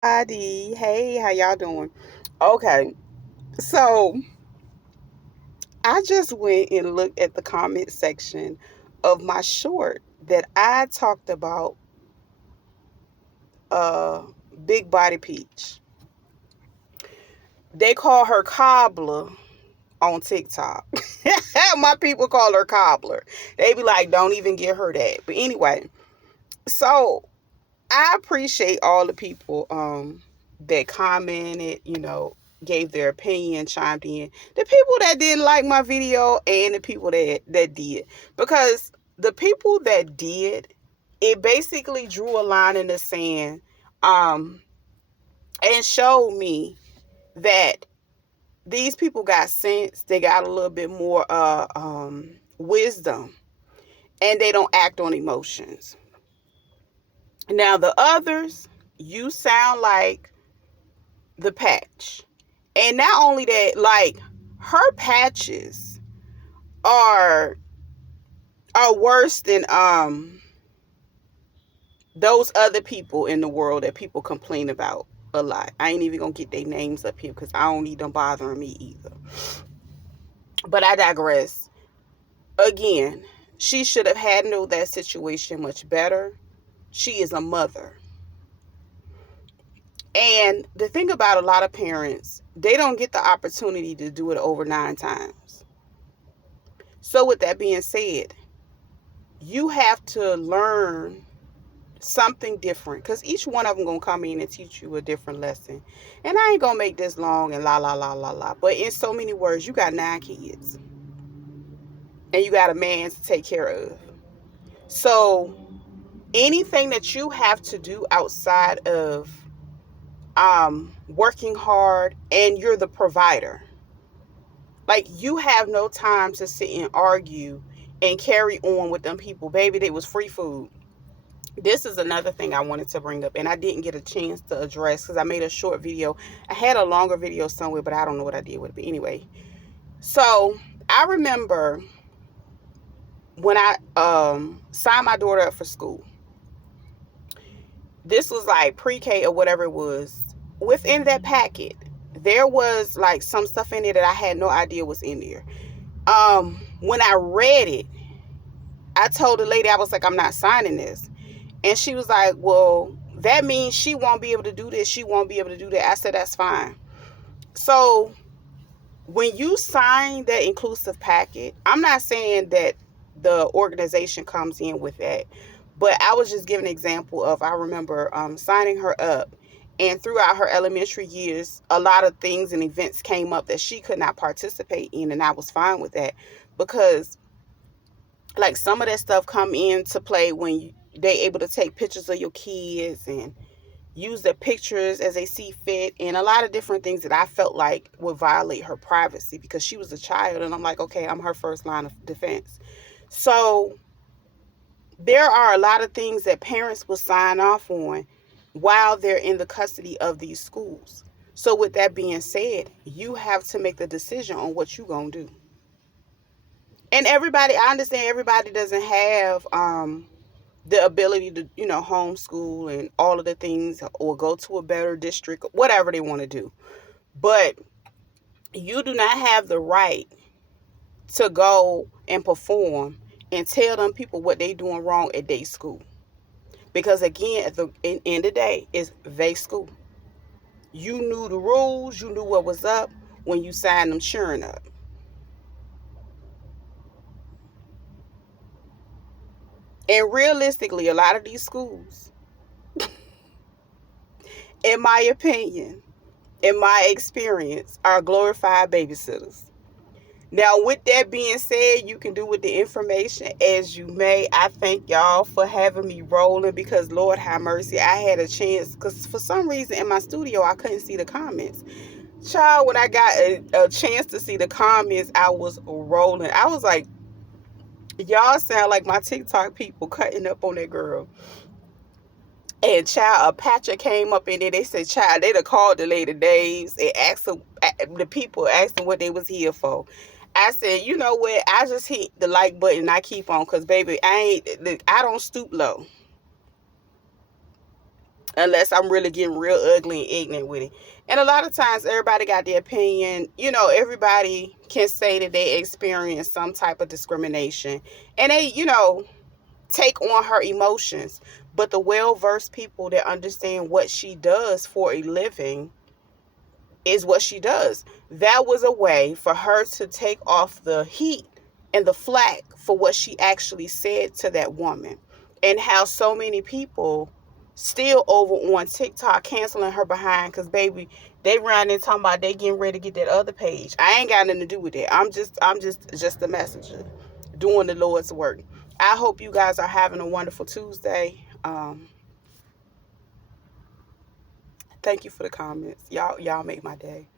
Heidi. Hey, how y'all doing? Okay, so I just went and looked at the comment section of my short that I talked about uh Big Body Peach. They call her Cobbler on TikTok. My people call her Cobbler. They be like, don't even give her that. But anyway, so I appreciate all the people that commented, gave their opinion, chimed in. The people that didn't like my video and the people that did. Because the people that did, it basically drew a line in the sand and showed me that these people got sense, they got a little bit more wisdom, and they don't act on emotions. Now the others, you sound like the patch. And not only that, like her patches are worse than those other people in the world that people complain about a lot. I ain't even gonna get their names up here because I don't need them bothering me either. But I digress. Again, she should have handled that situation much better. She is a mother. And the thing about a lot of parents, they don't get the opportunity to do it over 9 times. So with that being said, you have to learn something different because each one of them gonna come in and teach you a different lesson. And I ain't gonna make this long and la la la la la. But in so many words, you got 9 kids and you got a man to take care of. So anything that you have to do outside of working hard and you're the provider, like you have no time to sit and argue and carry on with them people. Baby, they was free food. This is another thing I wanted to bring up, and I didn't get a chance to address because I made a short video. I had a longer video somewhere, but I don't know what I did with it. But anyway, so I remember when I signed my daughter up for school. This was like pre-K or whatever it was. Within that packet, there was like some stuff in there that I had no idea was in there. When I read it, I told the lady, I was like, I'm not signing this. And she was like, well, that means she won't be able to do this. She won't be able to do that. I said, that's fine. So when you sign that inclusive packet, I'm not saying that the organization comes in with that, but I was just giving an example of, I remember signing her up. And throughout her elementary years, a lot of things and events came up that she could not participate in. And I was fine with that because like some of that stuff come into play when they able to take pictures of your kids and use their pictures as they see fit, and a lot of different things that I felt like would violate her privacy because she was a child, and I'm like, okay, I'm her first line of defense. So there are a lot of things that parents will sign off on while they're in the custody of these schools. So with that being said, you have to make the decision on what you're going to do. And everybody, I understand everybody doesn't have the ability to, homeschool and all of the things or go to a better district, whatever they want to do. But you do not have the right to go and perform and tell them people what they doing wrong at their school. Because again, at the end of the day, it's their school. You knew the rules, you knew what was up when you signed them cheering up. And realistically, a lot of these schools, in my opinion, in my experience, are glorified babysitters. Now, with that being said, you can do with the information as you may. I thank y'all for having me rolling because, Lord have mercy, I had a chance because for some reason in my studio, I couldn't see the comments. Child, when I got a chance to see the comments, I was rolling. I was like, y'all sound like my TikTok people cutting up on that girl. And child, a patcher came up in there. They said, child, they'd have called the lady Daves and asked them, the people asked them what they was here for. I said, you know what? I just hit the like button and I keep on because, baby, I don't stoop low. unless I'm really getting real ugly and ignorant with it. And a lot of times, everybody got their opinion. You know, everybody can say that they experience some type of discrimination, and they, take on her emotions. But the well-versed people that understand what she does for a living is what she does. That was a way for her to take off the heat and the flack for what she actually said to that woman. And how so many people still over on TikTok canceling her behind because, baby, they run in talking about they getting ready to get that other page. I ain't got nothing to do with that. I'm just the messenger doing the Lord's work. I hope you guys are having a wonderful Tuesday. Thank you for the comments. Y'all make my day.